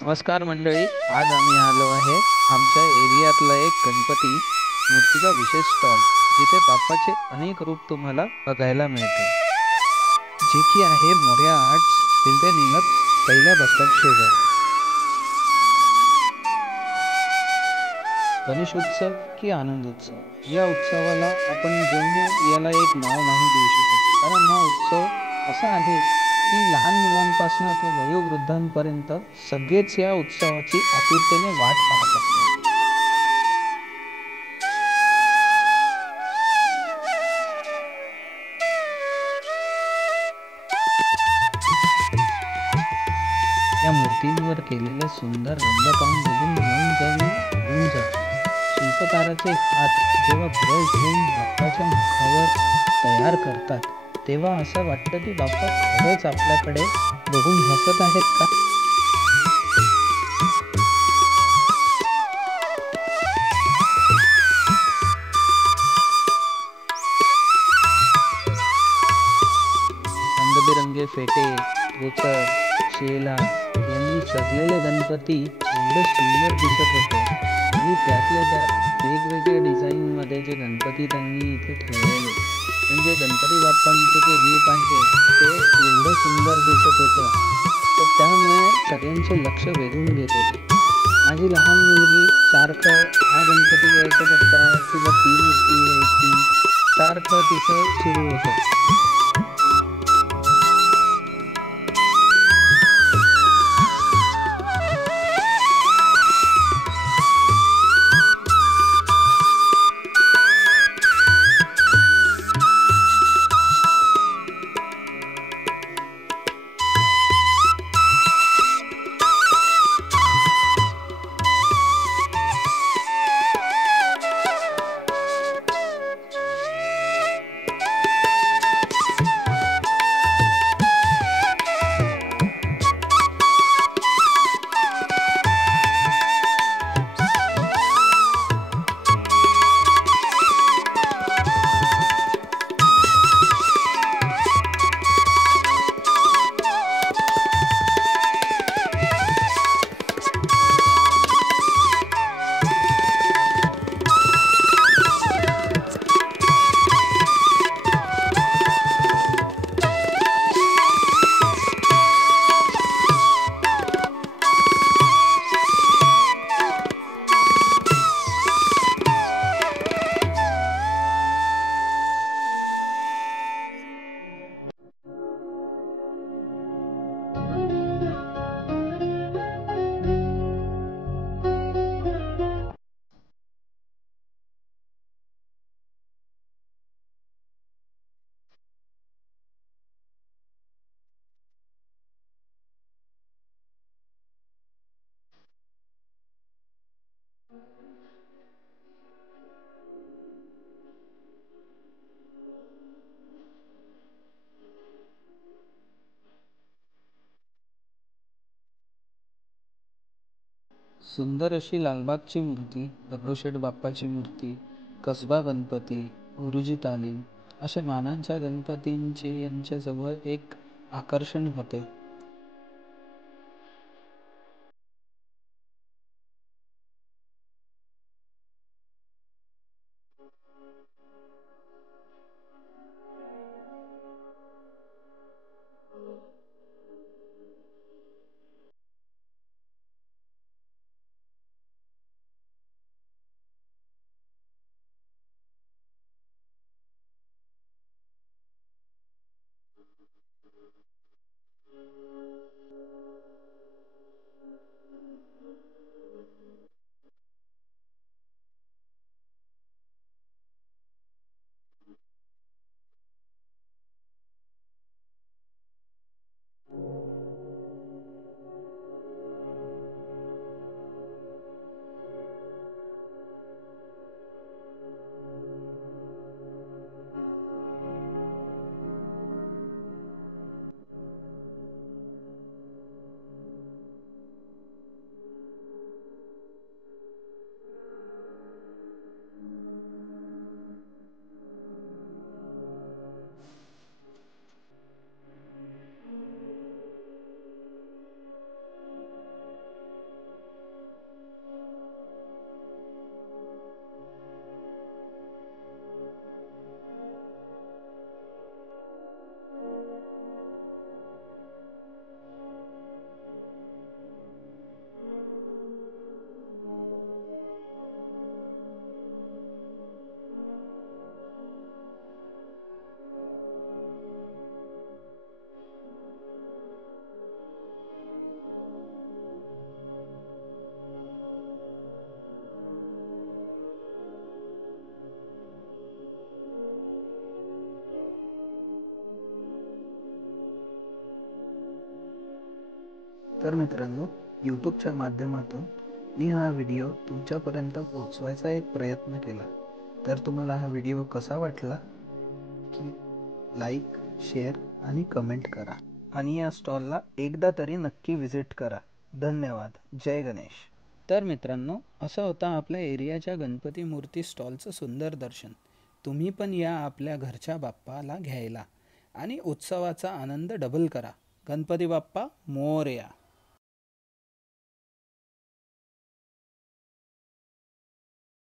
नमस्कार मंडळी. आज आम्ही आलो आहे आमच्या एरियातला एक गणपती मूर्तीचा विशेष स्टॉल, जिथे बाप्पाचे अनेक रूप तुम्हाला बघायला मिळते, जे की आहे मोरया आर्ट्स पिंपे पहिल्या बस स्टॉप शेजार. गणेश उत्सव की आनंद उत्सव, या उत्सवाला आपण जणू याला एक नाव नाही देऊ शकत, कारण हा उत्सव असा आहे की लहान मुलांपासून ते वयोवृद्धांपर्यंत सगळेच या उत्सवाची आतुरतेने वाट पाहत असतात. या मूर्तींवर केलेले सुंदर रंगकाम बघून मन जणू भरून जाते. शिल्पकाराचे हात जेव्हा ब्रश घेऊन बाप्पाच्या मुखावर तयार करतात, तेव्हा असं वाटतं की बाप्पा खरंच आपल्याकडे बघून हसत आहेत का. रंगबिरंगे फेटे, धोतर, शेला यांनी सजलेले गणपती एवढे सुंदर दिसत होते, आणि त्यातल्या त्यात वेगवेगळ्या डिझाईनमध्ये जे गणपती त्यांनी इथे ठेवलेले, म्हणजे गणपती बाप्पांचं जे रूप आहे ते एवढं सुंदर दिसत होतं, तर त्यामुळे सगळ्यांचे लक्ष वेधून घेत होते. माझी लहान मुलगी सारखं हा गणपती घ्यायचा पप्पा किंवा ती मूर्ती घ्यायची, सारखं तिचं सुरू होतं. सुंदर अशी लालबागची मूर्ती, दगडूशेठ बाप्पाची मूर्ती, कसबा गणपती, गुरुजी तालीम अशा मानांच्या गणपतींचे यांच्याजवळ एक आकर्षण होते. तर मित्रांनो, यूट्यूबच्या माध्यमातून मी हा व्हिडिओ तुमच्यापर्यंत पोहोचवायचा एक प्रयत्न केला. तर तुम्हाला हा व्हिडिओ कसा वाटला की लाईक, शेअर आणि कमेंट करा आणि या स्टॉलला एकदा तरी नक्की व्हिजिट करा. धन्यवाद. जय गणेश. तर मित्रांनो, असं होतं आपल्या एरियाच्या गणपती मूर्ती स्टॉलचं सुंदर दर्शन. तुम्ही पण या आपल्या घरच्या बाप्पाला घ्यायला आणि उत्सवाचा आनंद डबल करा. गणपती बाप्पा मोरया.